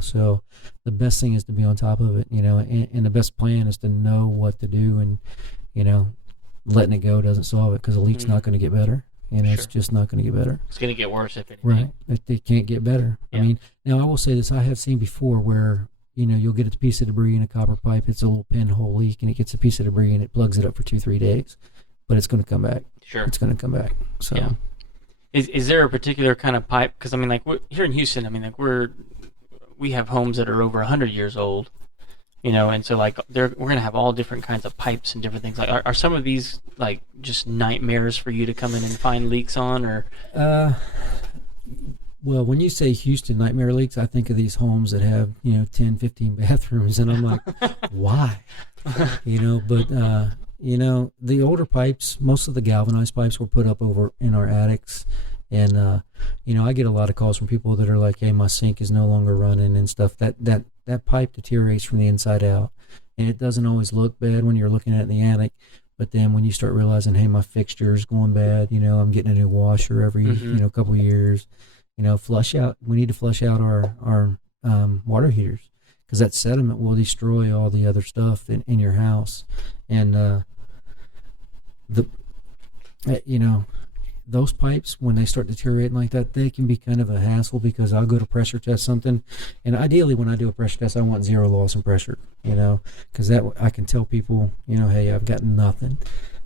So the best thing is to be on top of it, and the best plan is to know what to do, and letting it go doesn't solve it, because the leak's not going to get better. It's just not going to get better. It's going to get worse if anything. Right. It can't get better. Yeah. Now I will say this. I have seen before where, you'll get a piece of debris in a copper pipe. It's a little pinhole leak, and it gets a piece of debris, and it plugs it up for 2-3 days. But it's going to come back. Sure. It's going to come back. So. Yeah. Is there a particular kind of pipe? Because I mean, like here in Houston, I mean, like we have homes that are over 100 years old, and so like we're gonna have all different kinds of pipes and different things. Like, are some of these like just nightmares for you to come in and find leaks on, or? Well, when you say Houston nightmare leaks, I think of these homes that have 10, 15 bathrooms, and I'm like, why? But the older pipes, most of the galvanized pipes were put up over in our attics. And, I get a lot of calls from people that are like, hey, my sink is no longer running and stuff. That pipe deteriorates from the inside out. And it doesn't always look bad when you're looking at it in the attic. But then when you start realizing, hey, my fixture is going bad, I'm getting a new washer every, couple of years. We need to flush out our water heaters, because that sediment will destroy all the other stuff in your house. And, those pipes, when they start deteriorating like that, they can be kind of a hassle, because I'll go to pressure test something, and ideally when I do a pressure test, I want zero loss in pressure, because that I can tell people, hey, I've got nothing.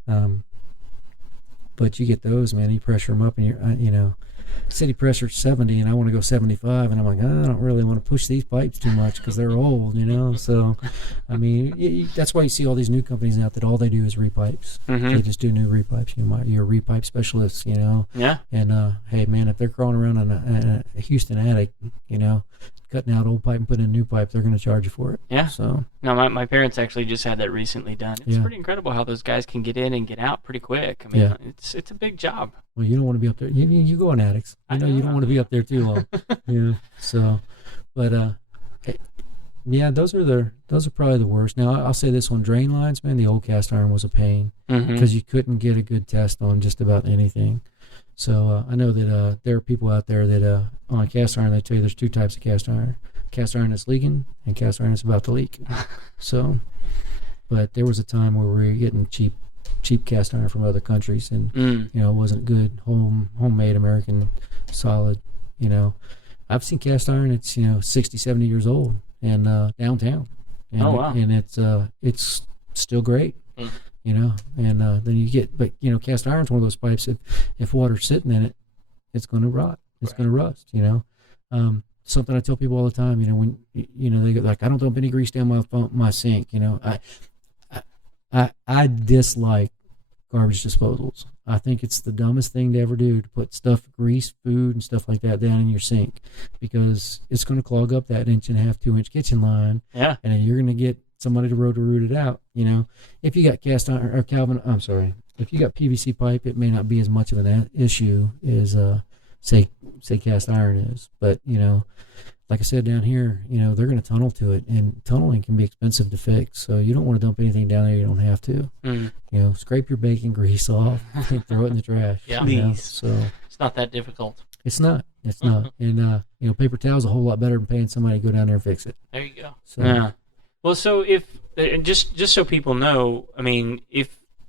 But you get those, man, you pressure them up, and you're, city pressure 70, and I want to go 75, and I'm like, I don't really want to push these pipes too much because they're old, So, I mean, that's why you see all these new companies out that all they do is repipes. They just do new repipes. You're a repipe specialist, Yeah. And hey, man, if they're crawling around in a Houston attic, cutting out old pipe and putting in new pipe, they're going to charge you for it. Yeah. So. No, my parents actually just had that recently done. It's pretty incredible how those guys can get in and get out pretty quick. I mean, it's a big job. Well, you don't want to be up there. You go in attics. You don't want to be up there too long. So, but those are probably the worst. Now, I'll say this one: drain lines, man. The old cast iron was a pain, because you couldn't get a good test on just about anything. So I know that there are people out there that on cast iron, they tell you there's two types of cast iron: cast iron that's leaking and cast iron that's about to leak. So, but there was a time where we were getting cheap cast iron from other countries, and it wasn't good homemade American solid. I've seen cast iron, it's 60, 70 years old, and downtown, and, and it's still great. And then you get, but cast iron's one of those pipes that if water's sitting in it, it's going to rot, it's going to rust. Something I tell people all the time, when they go like, I don't dump any grease down my sink. I dislike garbage disposals. I think it's the dumbest thing to ever do, to put grease, food, and stuff like that down in your sink, because it's going to clog up that 1.5-2 2-inch kitchen line. Yeah. And then you're going to get somebody to root it out. If you got cast iron or if you got PVC pipe, it may not be as much of an issue as say cast iron is. But like I said, down here, they're going to tunnel to it, and tunneling can be expensive to fix. So you don't want to dump anything down there you don't have to. Scrape your bacon grease off and throw it in the trash. Yeah, so it's not that difficult. It's not. And paper towel's a whole lot better than paying somebody to go down there and fix it. There you go. So, yeah. Well, so if just so people know, I mean,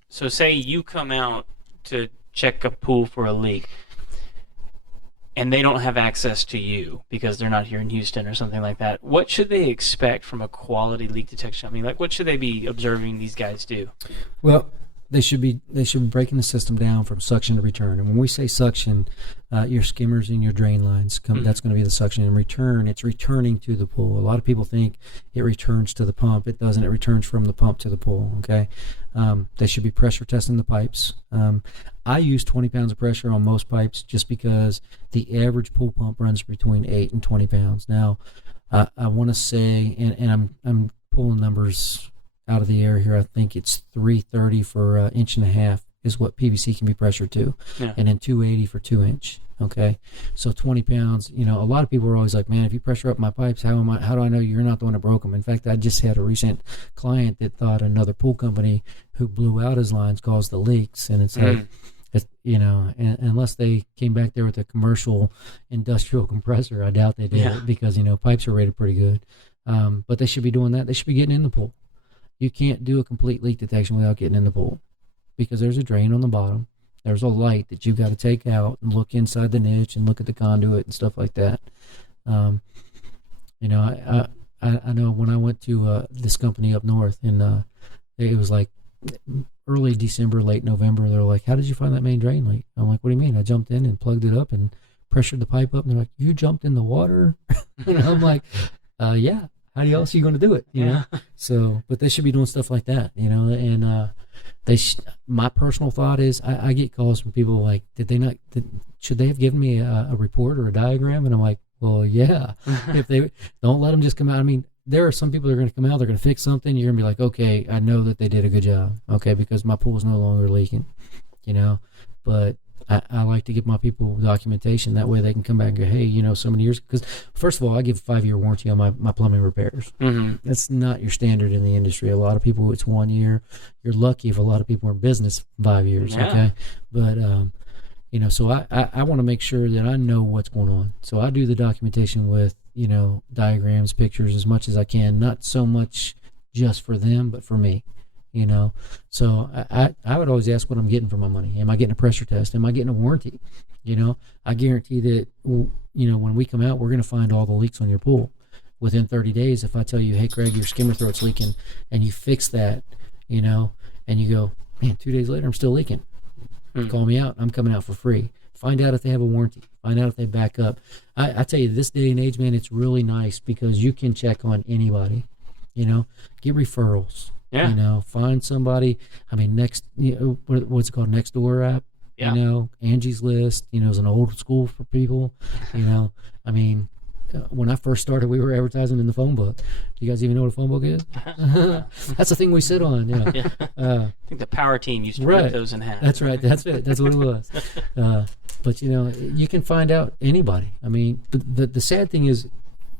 say you come out to check a pool for a leak, and they don't have access to you because they're not here in Houston or something like that, what should they expect from a quality leak detection? I mean, like, what should they be observing these guys do? Well, they should be breaking the system down from suction to return. And when we say suction, your skimmers and your drain lines, that's going to be the suction. And return, it's returning to the pool. A lot of people think it returns to the pump. It doesn't. It returns from the pump to the pool, okay? They should be pressure testing the pipes. I use 20 pounds of pressure on most pipes just because the average pool pump runs between 8 and 20 pounds. Now, I want to say, and I'm pulling numbers out of the air here, I think it's 330 for 1.5 inches is what PVC can be pressured to, and then 280 for 2-inch. Okay, so 20 pounds. A lot of people are always like, man, if you pressure up my pipes, how do I know you're not the one that broke them? In fact, I just had a recent client that thought another pool company who blew out his lines caused the leaks, and it's like, unless they came back there with a commercial industrial compressor, I doubt they did it, because pipes are rated pretty good. But they should be doing that. They should be getting in the pool. You can't do a complete leak detection without getting in the pool, because there's a drain on the bottom. There's a light that you've got to take out and look inside the niche and look at the conduit and stuff like that. I know when I went to this company up north, and it was like early December, late November. They're like, "How did you find that main drain leak?" I'm like, "What do you mean?" I jumped in and plugged it up and pressured the pipe up. And they're like, "You jumped in the water?" And I'm like, "Yeah. How else are you going to do it?" You know. So, but they should be doing stuff like that, you know. And my personal thought is, I get calls from people like, should they have given me a report or a diagram? And I'm like, well, yeah. If they don't, let them just come out. I mean, there are some people that are going to come out, they're going to fix something. You're going to be like, okay, I know that they did a good job, okay, because my pool is no longer leaking, you know. But I like to give my people documentation. That way they can come back and go, hey, you know, so many years. Because, first of all, I give a 5-year warranty on my plumbing repairs. Mm-hmm. That's not your standard in the industry. A lot of people, it's 1 year. You're lucky if a lot of people are in business 5 years, okay? But, you know, so I want to make sure that I know what's going on. So I do the documentation with, you know, diagrams, pictures as much as I can. Not so much just for them, but for me. You know, so I would always ask what I'm getting for my money. Am I getting a pressure test? Am I getting a warranty? You know, I guarantee that, you know, when we come out, we're going to find all the leaks on your pool within 30 days. If I tell you, hey, Craig, your skimmer throat's leaking, and you fix that, you know, and you go, man, 2 days later, I'm still leaking. Call me out. I'm coming out for free. Find out if they have a warranty. Find out if they back up. I tell you, this day and age, man, it's really nice because you can check on anybody, you know, get referrals. Yeah. You know, find somebody. I mean, what's it called? Nextdoor app. Yeah. You know, Angie's List. You know, is an old school for people. You know, I mean, when I first started, we were advertising in the phone book. Do you guys even know what a phone book is? That's the thing we sit on. Yeah. I think the power team used to rip those in half. That's right. That's it. That's what it was. But you know, you can find out anybody. I mean, the sad thing is,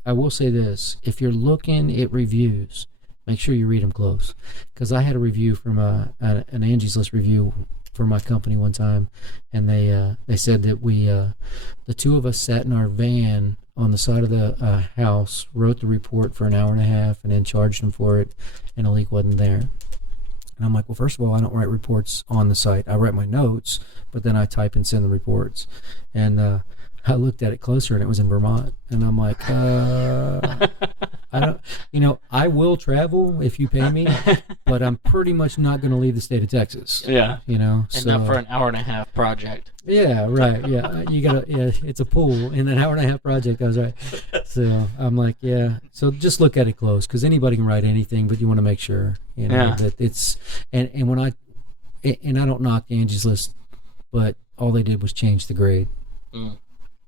I will say this: if you're looking at reviews, make sure you read them close, because I had a review from an Angie's List review for my company one time, and they said that the two of us sat in our van on the side of the house, wrote the report for an hour and a half, and then charged them for it, and a leak wasn't there. And I'm like, well, first of all, I don't write reports on the site. I write my notes, but then I type and send the reports. And I looked at it closer, and it was in Vermont. And I'm like, I don't, you know, I will travel if you pay me, but I'm pretty much not going to leave the state of Texas. Yeah. You know, and not for an hour and a half project. Yeah, right. Yeah. You got to, yeah, it's a pool in an hour and a half project. I was right. So I'm like, yeah. So just look at it close, because anybody can write anything, but you want to make sure, you know, that it's, and I don't knock Angie's List, but all they did was change the grade.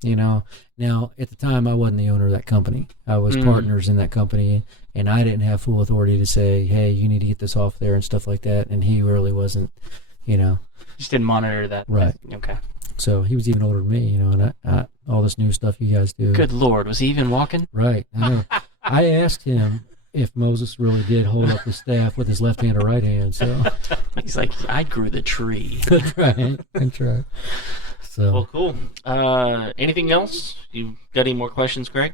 You know, now at the time I wasn't the owner of that company. I was partners in that company, and I didn't have full authority to say, hey, you need to get this off there and stuff like that. And he really wasn't, you know. Just didn't monitor that. Right. Okay. So he was even older than me, you know, and I all this new stuff you guys do. Good Lord. Was he even walking? Right. I know. I asked him if Moses really did hold up the staff with his left hand or right hand. So he's like, I grew the tree. That's right. That's right. So. Well, cool. Anything else? You got any more questions, Craig?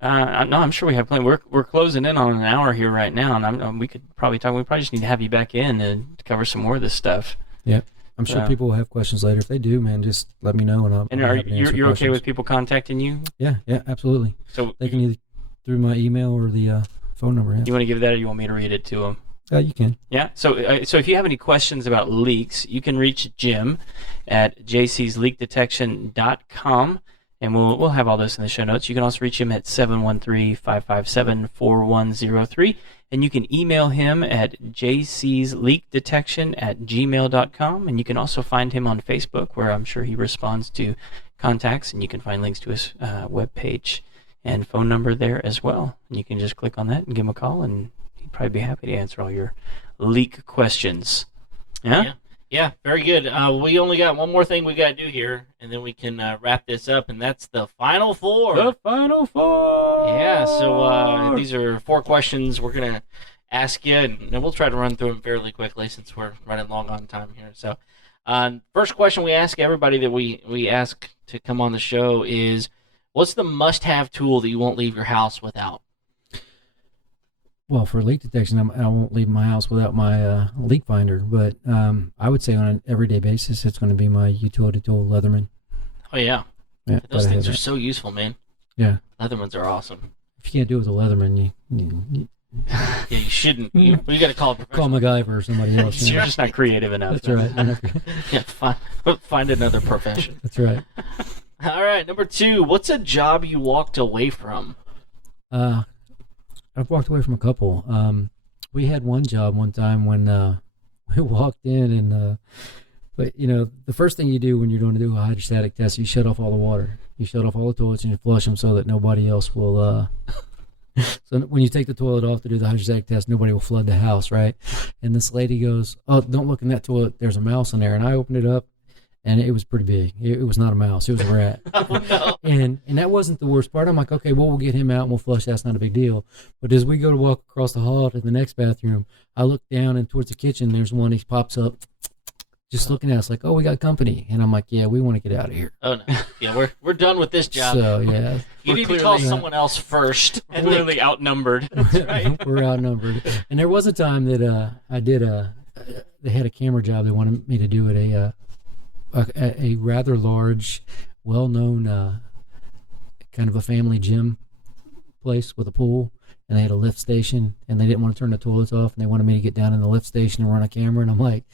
No, I'm sure we have plenty. We're closing in on an hour here right now, and we could probably talk. We probably just need to have you back in to cover some more of this stuff. Yeah, I'm sure people will have questions later. If they do, man, just let me know, and I'll. And are you're okay with people contacting you? Yeah, absolutely. So they can either through my email or the phone number. Yeah. You want to give that, or you want me to read it to them? You can. Yeah. So if you have any questions about leaks, you can reach Jim at jcsleakdetection.com, and we'll have all this in the show notes. You can also reach him at 713-557-4103, and you can email him at jcsleakdetection@gmail.com, and you can also find him on Facebook, where I'm sure he responds to contacts, and you can find links to his webpage and phone number there as well. And you can just click on that and give him a call, and he'd probably be happy to answer all your leak questions. Yeah, very good. We only got one more thing we got to do here, and then we can wrap this up, and that's the Final Four. The Final Four! Yeah, so these are 4 questions we're going to ask you, and we'll try to run through them fairly quickly since we're running long on time here. So first question we ask everybody that we ask to come on the show is, what's the must-have tool that you won't leave your house without? Well, for leak detection, I won't leave my house without my leak finder. But I would say on an everyday basis, it's going to be my utility tool, Leatherman. Oh, yeah. Those things are so useful, man. Yeah. Leathermans are awesome. If you can't do it with a Leatherman, Yeah, you shouldn't. You got to call a professional. Call MacGyver or somebody else. You're just not creative enough. That's right. Yeah, find another profession. That's right. All right, number 2. What's a job you walked away from? I've walked away from a couple. We had one job one time when we walked in and but you know, the first thing you do when you're going to do a hydrostatic test, you shut off all the water. You shut off all the toilets and you flush them so that nobody else will so when you take the toilet off to do the hydrostatic test, nobody will flood the house, right? And this lady goes, "Oh, don't look in that toilet. There's a mouse in there." And I opened it up, and it was pretty big. It was not a mouse. It was a rat. Oh, no. And that wasn't the worst part. I'm like, okay, well, we'll get him out and we'll flush. That's not a big deal. But as we go to walk across the hall to the next bathroom, I look down and towards the kitchen, there's one. He pops up, just looking at us like, "Oh, we got company." And I'm like, "Yeah, we want to get out of here." Oh, no. Yeah, we're done with this job. So, yeah. You need to call someone else first. And literally outnumbered. That's right. We're outnumbered. And there was a time that I did they had a camera job they wanted me to do at a rather large, well-known kind of a family gym place with a pool, and they had a lift station, and they didn't want to turn the toilets off, and they wanted me to get down in the lift station and run a camera, and I'm like,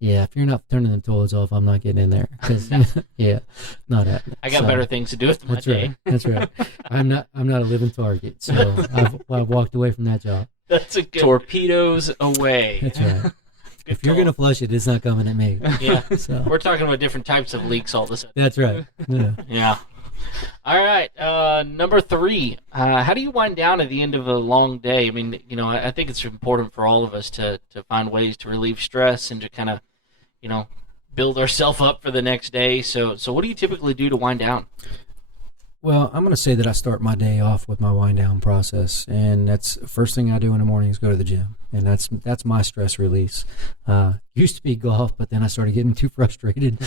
yeah, if you're not turning the toilets off, I'm not getting in there, because yeah, not happening. I got better things to do with my That's day. right. That's right. I'm not a living target, so I've walked away from that job. That's a good. Torpedoes away. That's right. Good If you're call. gonna flush it, it's not coming at me. Yeah, So we're talking about different types of leaks all of a sudden. that's right. Yeah. Yeah. All right. Number 3. How do you wind down at the end of a long day? I mean, you know, I think it's important for all of us to find ways to relieve stress and to kind of, you know, build ourselves up for the next day. So what do you typically do to wind down? Well, I'm going to say that I start my day off with my wind down process, and that's the first thing I do in the morning is go to the gym, and that's my stress release. Used to be golf, but then I started getting too frustrated,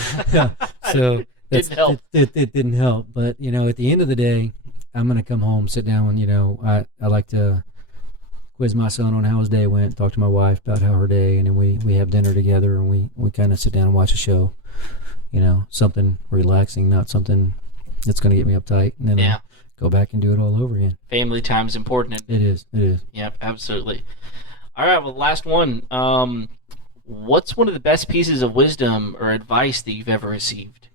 so it didn't help. But you know, at the end of the day, I'm going to come home, sit down, and you know, I like to quiz my son on how his day went, talk to my wife about how her day, and then we have dinner together, and we kind of sit down and watch a show. You know, something relaxing, not something it's going to get me uptight, and then I'll go back and do it all over again. Family time's important. It is. Yep, absolutely. All right, well, last one. What's one of the best pieces of wisdom or advice that you've ever received?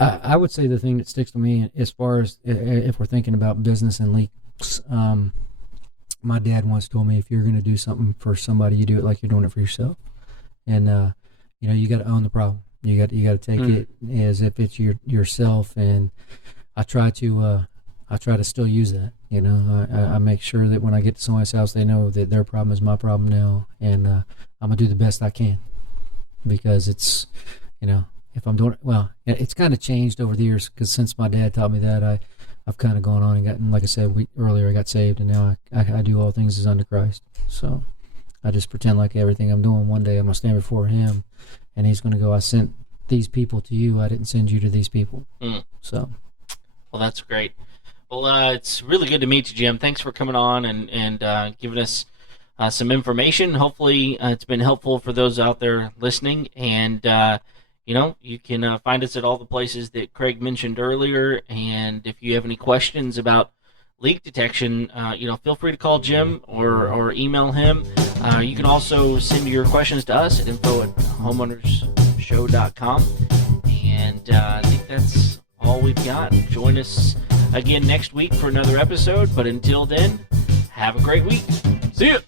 I would say the thing that sticks to me as far as if we're thinking about business and leaks, my dad once told me if you're going to do something for somebody, you do it like you're doing it for yourself. And, you know, you got to own the problem. You got to take it as if it's yourself, and I try to still use that. You know, I make sure that when I get to somebody's house, they know that their problem is my problem now, and I'm gonna do the best I can, because it's, you know, if I'm doing it well, it's kind of changed over the years, because since my dad taught me that, I've kind of gone on and gotten, like I said earlier, I got saved, and now I do all things as unto Christ. So I just pretend like everything I'm doing, one day I'm gonna stand before Him, and He's going to go, "I sent these people to you. I didn't send you to these people." So, well, that's great. Well, it's really good to meet you, Jim. Thanks for coming on and giving us some information. Hopefully, it's been helpful for those out there listening. And you know, you can find us at all the places that Craig mentioned earlier. And if you have any questions about leak detection, you know, feel free to call Jim or email him. You can also send your questions to us at info@homeownersshow.com. And I think that's all we've got. Join us again next week for another episode. But until then, have a great week. See ya!